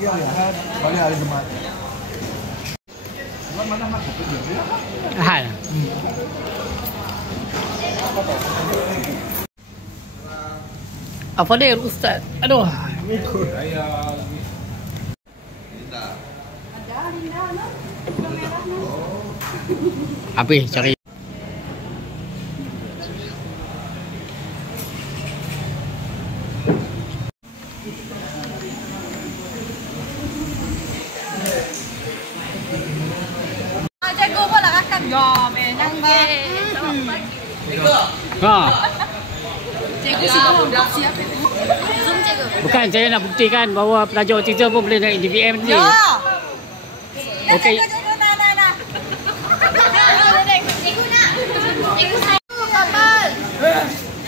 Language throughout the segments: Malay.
Iya ya, balik hari Jumat. Mana masuk tu dia? Ahad. Apa dia Ustaz? Aduh. Habis cari. Jago pun lah kakak gom nangis. Ha. Cikgu siapa siapa? Zoom cikgu. Bukan saya nak buktikan bahawa pelajar autism pun boleh naik DVM ni. Ya. Okey. Cikgu nah. Cikgu nak. Cikgu saya kapal.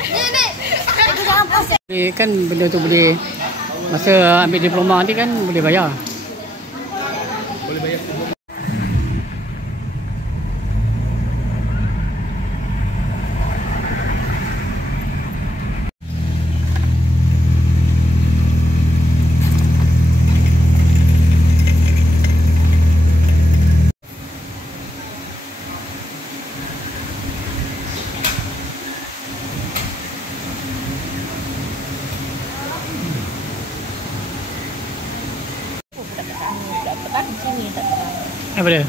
Ni. Cikgu jangan pasal. Kan benda tu boleh masa ambil diploma nanti kan boleh bayar. Boleh bayar sebelum. Di sini tak terang. Apa dia?